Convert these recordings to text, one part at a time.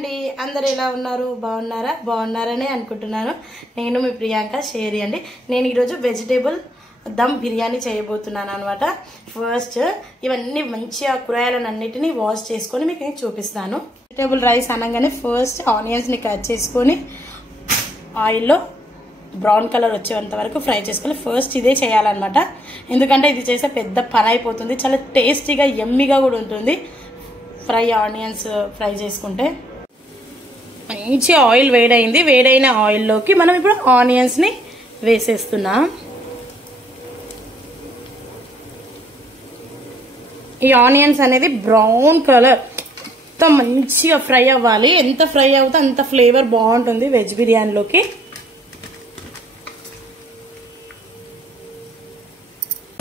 అండి అందరూ ఎలా ఉన్నారు బాగున్నారని అనుకుంటున్నాను నేను మీ ప్రియాంక షేర్ చేయండి నేను ఈ రోజు వెజిటబుల్ దమ్ బిర్యానీ చేయబోతున్నాను అన్నమాట ఫస్ట్ ఇవన్నీ మంచిగా కూరగాయలన్నిటిని వాష్ చేసుకొని మీకు నేను చూపిస్తాను వెజిటబుల్ రైస్ అనగానే ఫస్ట్ ఆనియన్స్ ని కట్ చేసుకొని ఆయిల్ లో బ్రౌన్ కలర్ వచ్చేంత వరకు ఫ్రై చేసుకోవాలి ఫస్ట్ ఇదే చేయాలన్నమాట ఎందుకంటే ఇది చేస్తే పెద్ద పని అయిపోతుంది చాలా టేస్టీగా యమ్మీగా కూడా ఉంటుంది ఫ్రై ఆనియన్స్ ఫ్రై చేసుకుంటే మంచి ఆయిల్ వేడైంది వేడైన ఆయిల్ లోకి మనం ఇప్పుడు ఆనియన్స్ ని వేసేస్తున్నాం ఈ ఆనియన్స్ అనేది బ్రౌన్ కలర్ మొత్తం మంచిగా ఫ్రై అవ్వాలి ఎంత ఫ్రై అవుతే అంత ఫ్లేవర్ బాగుంటుంది వెజ్ బిర్యానీలోకి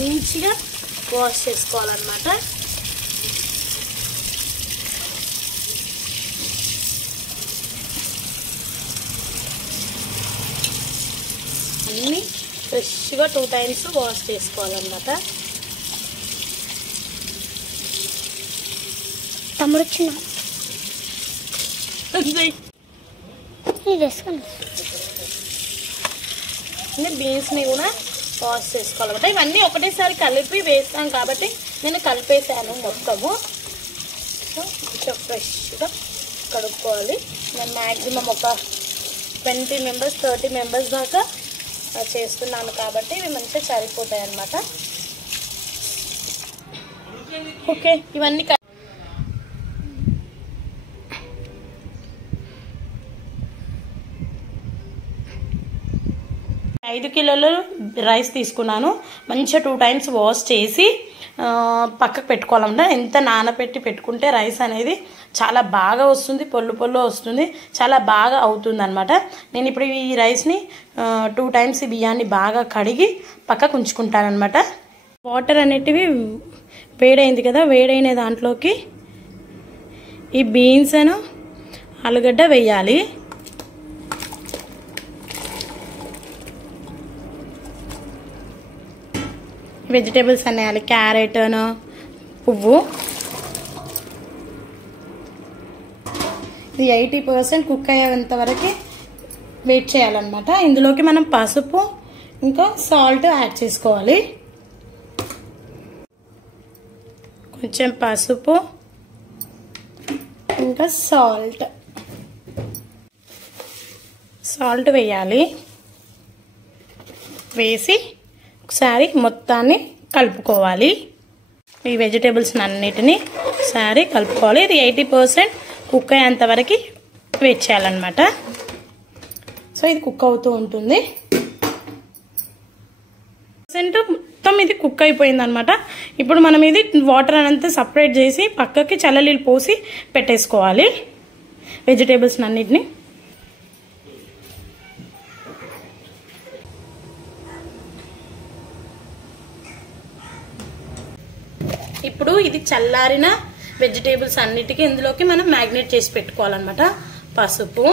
మంచిగా వాష్ చేసుకోవాలన్నమాట అన్ని ఫ్రెష్గా 2 times వాష్ చేసుకోవాలన్నమాట తమ్ముడు వచ్చిన బీన్స్ ని కూడా వాష్ చేసుకోవాలన్నమాట ఇవన్నీ ఒకటేసారి కలిపి వేస్తాం కాబట్టి నేను కలిపేసాను మొత్తము సో కొంచెం ఫ్రెష్గా కడుక్కోవాలి నేను మ్యాక్సిమం ఒక 20 members 30 members దాకా చేస్తున్నాను కాబట్టి ఇవి మంచిగా సరిపోతాయి అన్నమాట ఓకే ఇవన్నీ 5 కిలోలు రైస్ తీసుకున్నాను మంచిగా 2 times వాష్ చేసి పక్కకు పెట్టుకోవాలన్నమాట ఎంత నానబెట్టి పెట్టుకుంటే రైస్ అనేది చాలా బాగా వస్తుంది పొల్లు వస్తుంది చాలా బాగా అవుతుంది అనమాట నేను ఇప్పుడు ఈ రైస్ని 2 times ఈ బియ్యాన్ని బాగా కడిగి పక్కకు ఉంచుకుంటాను అనమాట వాటర్ అనేటివి వేడైంది కదా వేడైన దాంట్లోకి ఈ బీన్స్ అను ఆలుగడ్డ వేయాలి వెజిటేబుల్స్ అనేయాలి క్యారెట్ పువ్వు ఇది 80% కుక్ అయ్యేంత వరకు వెయిట్ చేయాలన్నమాట ఇందులోకి మనం పసుపు ఇంకా సాల్ట్ యాడ్ చేసుకోవాలి కొంచెం పసుపు ఇంకా సాల్ట్ వేయాలి వేసి ఒకసారి మొత్తాన్ని కలుపుకోవాలి ఈ వెజిటేబుల్స్ అన్నిటిని ఒకసారి కలుపుకోవాలి ఇది 80% కుక్ అయ్యేంత వరకు వెయిట్ చేయాలన్నమాట సో ఇది కుక్ అవుతూ ఉంటుంది మొత్తం ఇది కుక్ అయిపోయింది అనమాట ఇప్పుడు మనం ఇది వాటర్ అంతా సపరేట్ చేసి పక్కకి చల్లనీళ్ళు పోసి పెట్టేసుకోవాలి వెజిటేబుల్స్ అన్నిటిని ఇప్పుడు ఇది చల్లారిన వెజిటేబుల్స్ అన్నిటికీ ఇందులోకి మనం మ్యాగ్నేట్ చేసి పెట్టుకోవాలన్నమాట పసుపు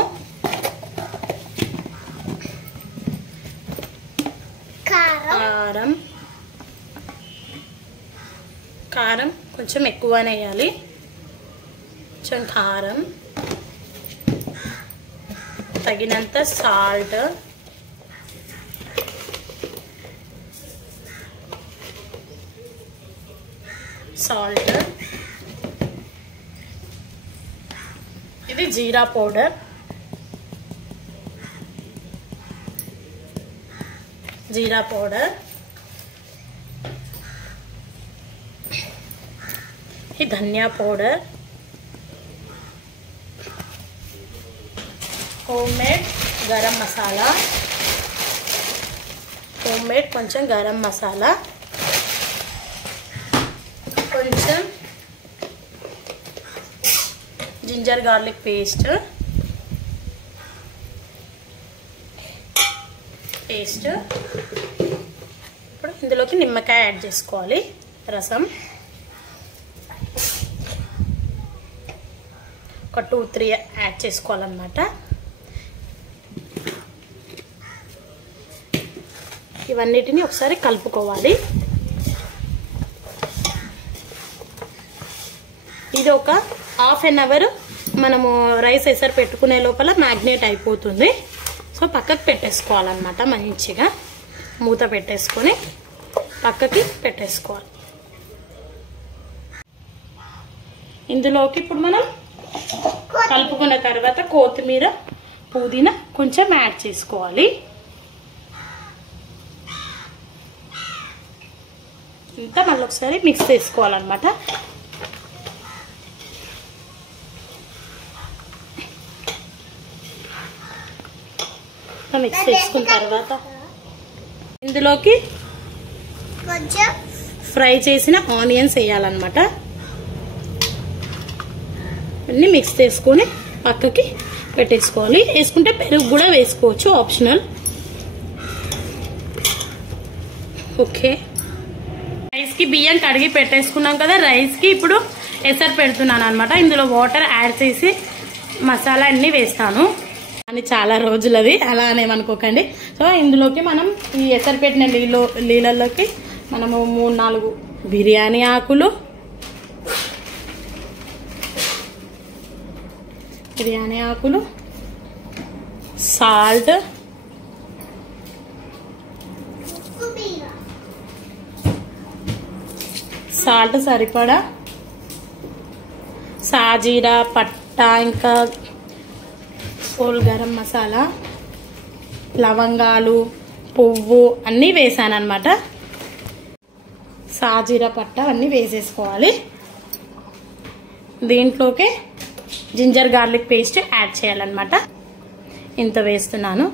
కారం కొంచెం ఎక్కువనే వేయాలి కొంచెం కారం తగినంత సాల్ట్ ఇది జీరా పౌడర్ ఇది ధనియా పౌడర్ హోమ్మేడ్ గరం మసాలా కొంచెం గరం మసాలా కొంచెం జింజర్ గార్లిక్ పేస్ట్ ఇప్పుడు ఇందులోకి నిమ్మకాయ యాడ్ చేసుకోవాలి రసం ఒక 2-3 యాడ్ చేసుకోవాలన్నమాట ఇవన్నిటిని ఒకసారి కలుపుకోవాలి ఇది ఒక హాఫ్ అన్ అవర్ మనము రైస్ ఎసరు పెట్టుకునే లోపల మ్యాగ్నేట్ అయిపోతుంది. సో పక్కకు పెట్టేసుకోవాలన్నమాట. మంచిగా మూత పెట్టేసుకొని పక్కకి పెట్టేసుకోవాలి. ఇందులోకి ఇప్పుడు మనం కలుపుకున్న తర్వాత కొత్తిమీర, పుదీనా కొంచెం యాడ్ చేసుకోవాలి. ఇంత మళ్ళీ ఒకసారి మిక్స్ చేసుకోవాలన్నమాట. మిక్స్ చేసుకున్న తర్వాత ఇందులోకి కొంచెం ఫ్రై చేసిన ఆనియన్స్ వేయాలన్నమాట. అన్నీ మిక్స్ చేసుకొని పక్కకి పెట్టేసుకోవాలి. వేసుకుంటే పెరుగు కూడా వేసుకోవచ్చు, ఆప్షనల్. ఓకే, రైస్కి బియ్యం కడిగి పెట్టేసుకున్నాం కదా. రైస్కి ఇప్పుడు ఎసరు పెడుతున్నాను అనమాట. ఇందులో వాటర్ యాడ్ చేసి మసాలా అన్నీ వేస్తాను. అని చాలా రోజులది, అలా అనేమనుకోకండి. సో ఇందులోకి మనం ఈ ఎసరు పెట్టిన నీళ్ళల్లోకి మనము 3-4 బిర్యానీ ఆకులు, సాల్ట్, సరిపడా, సాజీరా, పట్టా, ఇంకా హోల్ గరం మసాలా, లవంగాలు, పువ్వు అన్నీ వేసానమాట. సాజీరా, పట్టా అన్నీ వేసేసుకోవాలి. దీంట్లోకి జింజర్ గార్లిక్ పేస్ట్ యాడ్ చేయాలన్నమాట. ఇంత వేస్తున్నాను.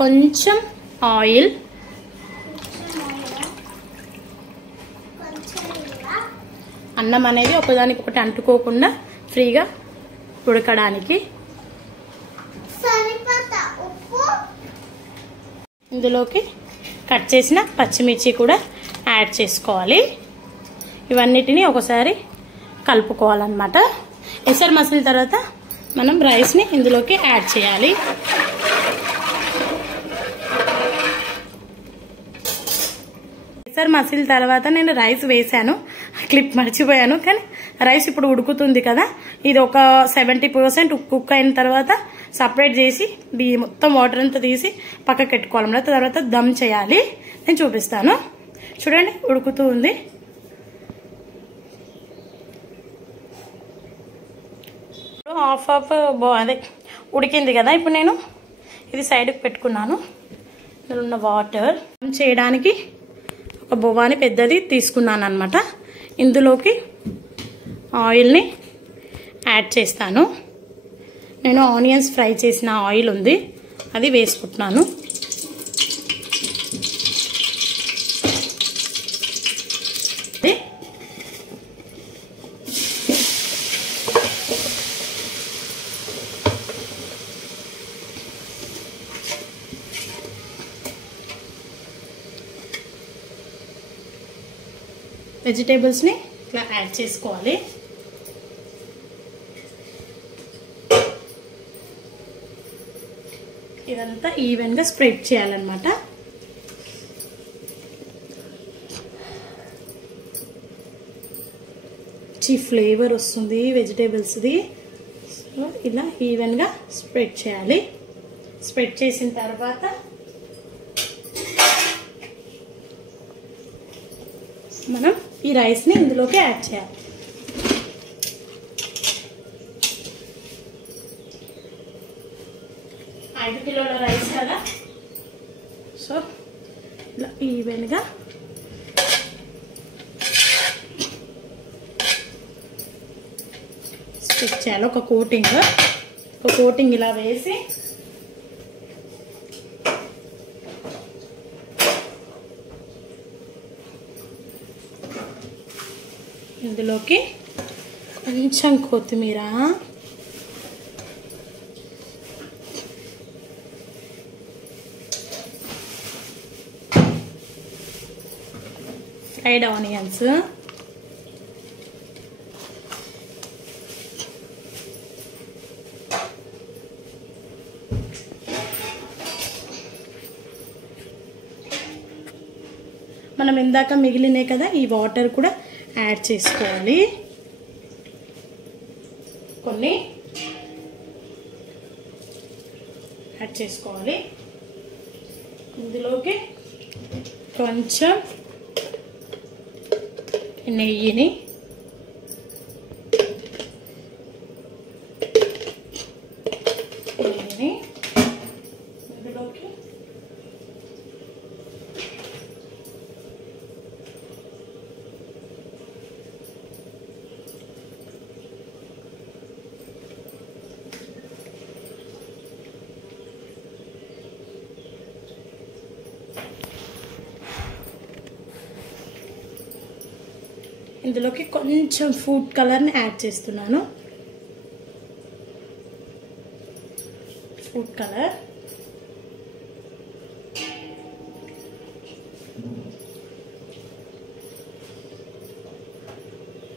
కొంచెం ఆయిల్, అన్నం అనేది ఒకదానికొకటి అంటుకోకుండా ఫ్రీగా ఉడకడానికి. ఇందులోకి కట్ చేసిన పచ్చిమిర్చి కూడా యాడ్ చేసుకోవాలి. ఇవన్నిటిని ఒకసారి కలుపుకోవాలన్నమాట. ఎసరు మసిలిన తర్వాత మనం రైస్ని ఇందులోకి యాడ్ చేయాలి. ఎసరు మసిలిన తర్వాత నేను రైస్ వేసాను, క్లిప్ మర్చిపోయాను. కానీ రైస్ ఇప్పుడు ఉడుకుతుంది కదా, ఇది ఒక 70% కుక్ అయిన తర్వాత సపరేట్ చేసి మొత్తం వాటర్ అంతా తీసి పక్కకి పెట్టుకోవాలన్నమాట. తర్వాత దమ్ చేయాలి. నేను చూపిస్తాను. చూడండి, ఉడుకుతూ ఉంది. హాఫ్ అదే ఉడికింది కదా. ఇప్పుడు నేను ఇది సైడ్కి పెట్టుకున్నాను. ఇందులో ఉన్న వాటర్ చేయడానికి ఒక బొవాని పెద్దది తీసుకున్నాను అనమాట. ఇందులోకి ఆయిల్ని యాడ్ చేస్తాను. నేను ఆనియన్స్ ఫ్రై చేసిన ఆయిల్ ఉంది, అది వేసుకుంటున్నాను. వెజిటేబుల్స్ని ఇట్లా యాడ్ చేసుకోవాలి. ఇదంతా ఈవెన్గా స్ప్రెడ్ చేయాలన్నమాట. మంచి ఫ్లేవర్ వస్తుంది వెజిటేబుల్స్ది. సో ఇలా ఈవెన్గా స్ప్రెడ్ చేయాలి. స్ప్రెడ్ చేసిన తర్వాత మనం ఈ రైస్ని ఇందులోకి యాడ్ చేయాలి. ఐదు కిలోల రైస్ కదా, సో ఇలా ఈవెన్గా స్టిక్ చేయాలి. ఒక కోటింగ్ ఇలా వేసి ఇందులోకి కొంచెం కొత్తిమీర, ఫ్రైడ్ ఆనియన్స్, మనం ఇందాక మిగిలినాయి కదా, ఈ వాటర్ కూడా యాడ్ చేసుకోవాలి. కొన్ని యాడ్ చేసుకోవాలి. ఇందులోకి కొంచెం నెయ్యిని ఇందులోకి ఇందులోకి కొంచెం ఫుడ్ కలర్ని యాడ్ చేస్తున్నాను. ఫుడ్ కలర్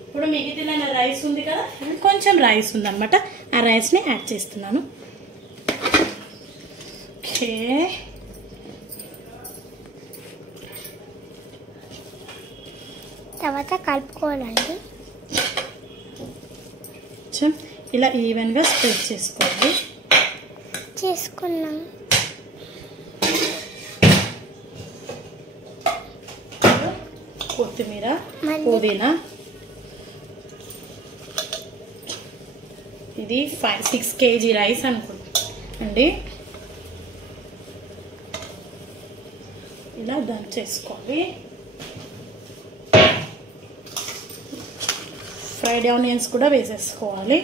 ఇప్పుడు మిగిలిన రైస్ ఉంది కదా, కొంచెం రైస్ ఉందన్నమాట, ఆ రైస్ని యాడ్ చేస్తున్నాను. ఓకే, తర్వాత కలుపుకోవాలండి. ఇలా ఈవెన్గా స్ప్రెడ్ చేసుకోవాలి. చేసుకున్నాం. కొత్తిమీర, పుదీనా. ఇది 6 kg రైస్ అనుకోండి. ఇలా దంచేసుకోవాలి. ఫ్రైడ్ ఆనియన్స్ కూడా వేసేసుకోవాలి.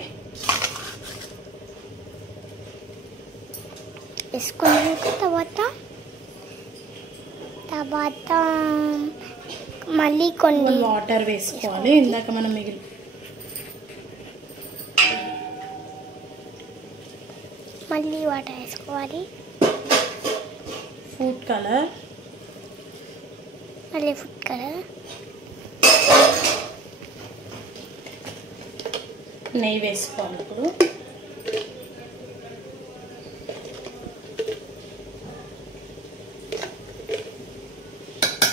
వేసుకున్నాక తర్వాత మళ్ళీ కొన్ని వాటర్ వేసుకోవాలి. ఇందాక మనం మళ్ళీ వాటర్ వేసుకోవాలి. ఫుడ్ కలర్, మళ్ళీ ఫుడ్ కలర్, నెయ్యి వేసుకోవాలి. ఇప్పుడు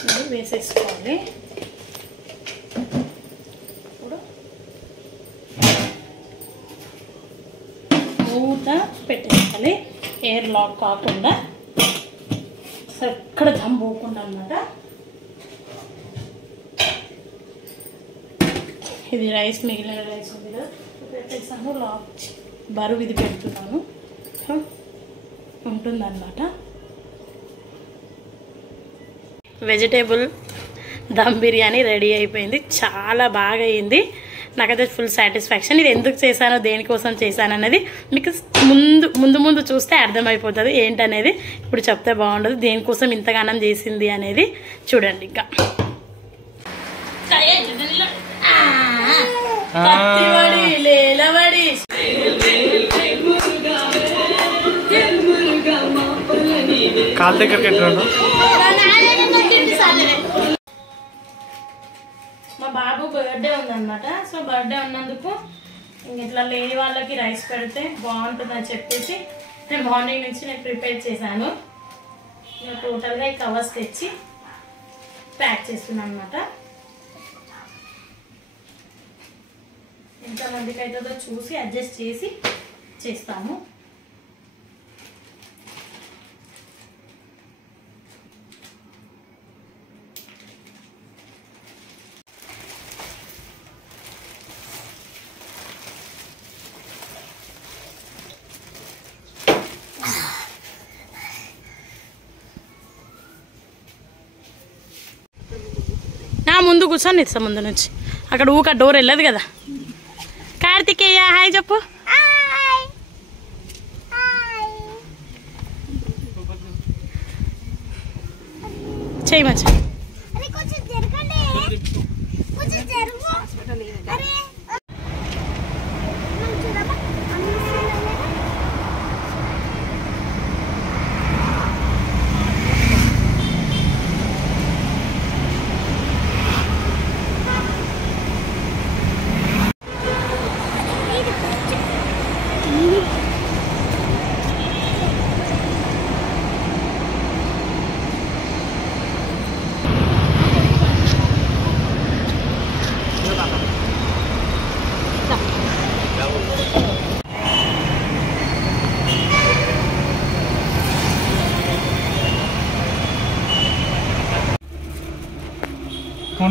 నెయ్యి వేసేసుకోవాలి. ఇప్పుడు మూత పెట్టేసుకోవాలి, ఎయిర్ లాక్ కాకుండా, ఎక్కడ దమ్ పోకుండా అన్నమాట. ఇది రైస్, మిగిలిన రైస్ ఉంది కదా, పెట్టేసాను. లాక్ బరువు ఇది పెడుతున్నాను, ఉంటుందన్నమాట. వెజిటేబుల్ దమ్ బిర్యానీ రెడీ అయిపోయింది. చాలా బాగా అయింది. నాకైతే ఫుల్ సాటిస్ఫాక్షన్. ఇది ఎందుకు చేశానో, దేనికోసం చేశాను అన్నది మీకు ముందు చూస్తే అర్థమైపోతుంది ఏంటనేది. ఇప్పుడు చెప్తే బాగుండదు దేనికోసం ఇంతగానం చేసింది అనేది. చూడండి. ఇంకా కాల్ దగ్గరికి మా బాబు బర్త్డే ఉందన్నమాట. సో బర్త్డే ఉన్నందుకు ఇట్లా లేని వాళ్ళకి రైస్ పెడితే బాగుంటుందని చెప్పేసి నేను మార్నింగ్ నుంచి ప్రిపేర్ చేశాను. టోటల్గా ఈ కవర్స్ తెచ్చి ప్యాక్ చేస్తున్నాను అనమాట. ఎంతమందికి అవుతుందో చూసి అడ్జస్ట్ చేసి చేస్తాము. ముందు కూర్చొని ఇస్తా, ముందు నుంచి అక్కడ ఊక డోర్ వెళ్ళదు కదా. కార్తికేయ హాయ్ చెప్పు. చెయ్యి మంచి.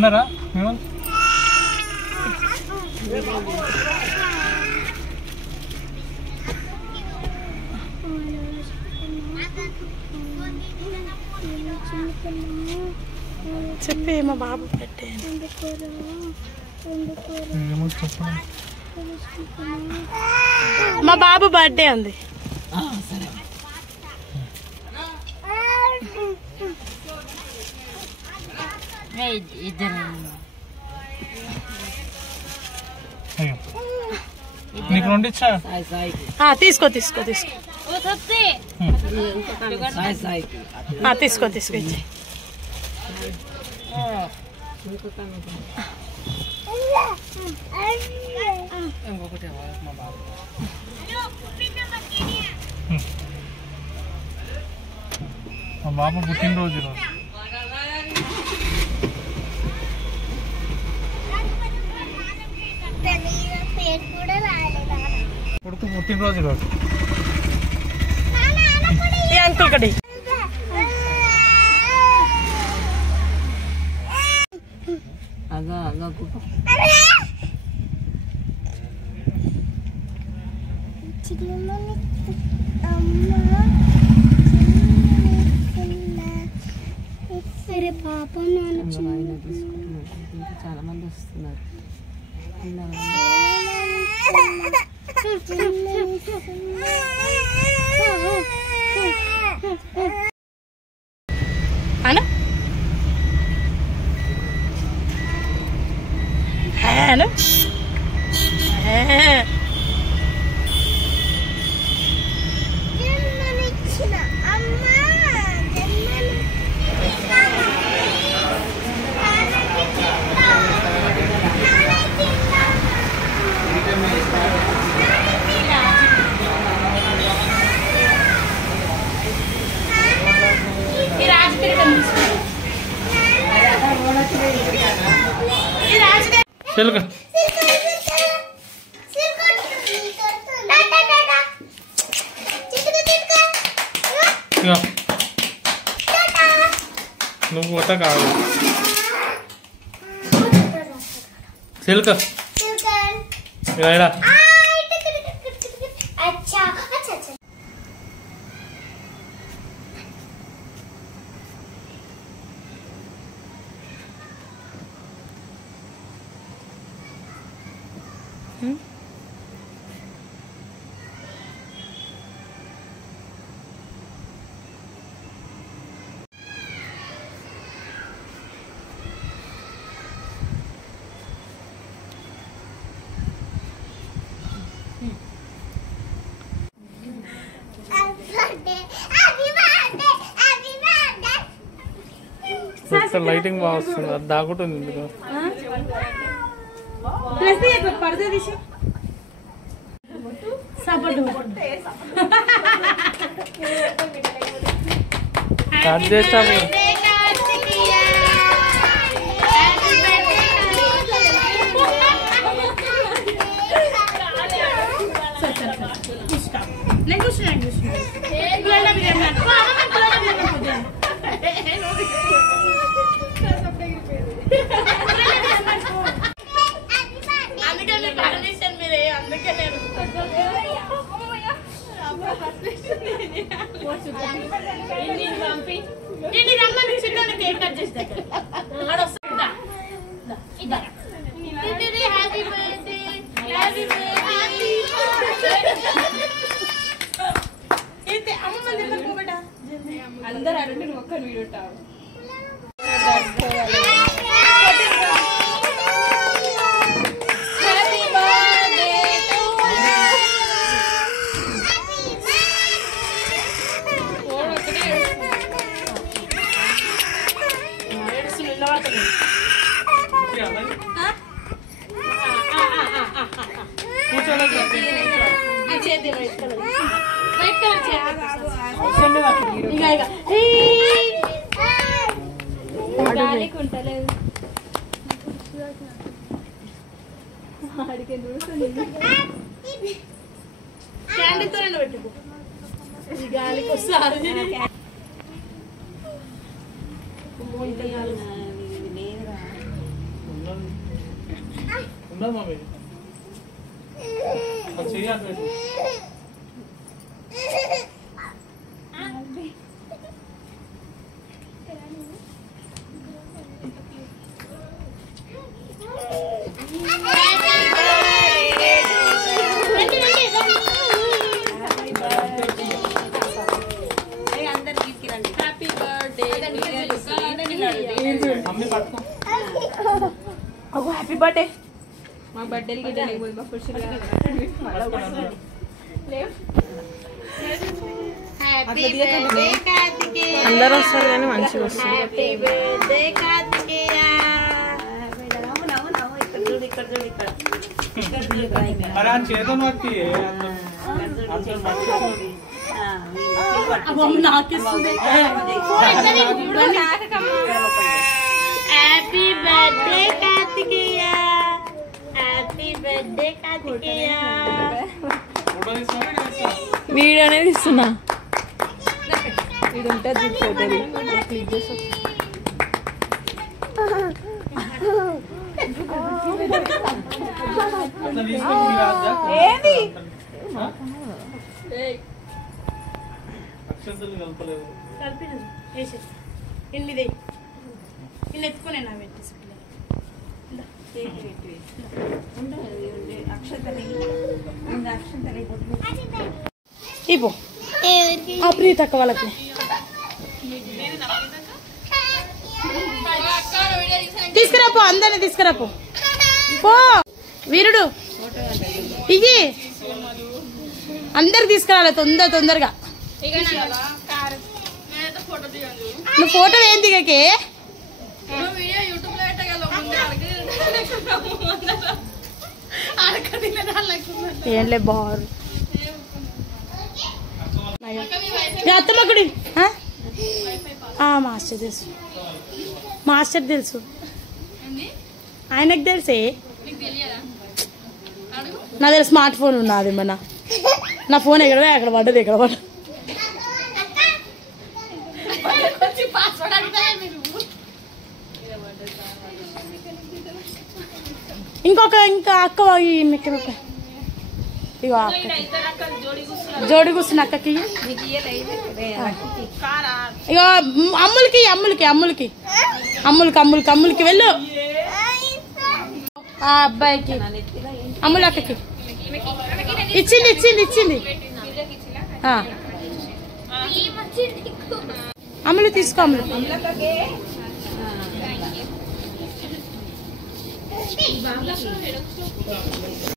బాగున్నారా మేము? చెప్పి మా బాబు పెట్టే మా బాబు బర్త్డే ఉంది. నీకు రెండు ఇచ్చా. తీసుకో తీసుకో తీసుకో తీసుకో తీసుకో ఇచ్చే. మా బాబు పుట్టినరోజు ఈరోజు. కొడుకు పుట్టినరోజు ఈరోజు. అంకుల్ కడి పాపం చాలా మంది వస్తున్నారు. అను అను తెలుగు నువ్వు కొట్ట కాదు సిల్క్ లైటింగ్ బాగా వస్తుంది. అది దాగుతుంది ఎందుకు పడదే తీసి సపోర్ట్ స్టార్ట్ చేస్తాము. నేను చూసిన అందుకని పర్మిషన్ మీరే అందుకే నేను ఇంటి రమ్మని చిన్న కేక్ కట్ చేస్తా హ్యాపీ బర్త్డే హ్యాపీ బర్త్డే అమ్మ పోబట అందరూ అడుగుంటే నువ్వు ఒక్క వీడియో ఉంటావు. క్యాండీతో పెట్టుకో గాలికి వస్తుంది. ఉండదు మమ్మీ చెయ్యాలి హ్యాపీ బర్త్డే మా బర్త్డేకి అందరూ వస్తారు కానీ మంచిగా వస్తుంది. Happy birthday Karthikeya. చేత మట్టి నాకిస్తుంది. Happy birthday Karthikeya. Happy birthday Karthikeya. వీడియోనే తీస్తున్నా. ఇది ఉంటుంది ఫోటో క్లిక్ చేసి ఏంది అక్షంతలు కలపలేదు ఎన్నిది నిన్ను ఎత్తుకునే నా పెట్టి ఇపో ఆ ప్రీతక్క వాళ్ళకి తీసుకురాపో, అందరిని తీసుకురాపో. పో వీరుడు, ఇది అందరికి తీసుకురాలి తొందరగా. నువ్వు ఫోటో ఏం దిగకే. ఏంలే బారు అత్తమ్మకుడి మాస్టర్ తెలుసు, మాస్టర్ తెలుసు, ఆయనకు తెలిసే. నా దగ్గర స్మార్ట్ ఫోన్ ఉన్నది. మన నా ఫోన్ ఎక్కడ అక్కడ పడ్డది, ఎక్కడ పడ్డది. ఇంకా అక్క ఇగో అక్క జోడి కూర్చున్న అక్కకి. ఇగో అమ్ములకి వెళ్ళు. ఆ అబ్బాయికి అమ్ముల అక్కకి ఇచ్చింది. అమ్ములు తీసుకో. అమ్ములు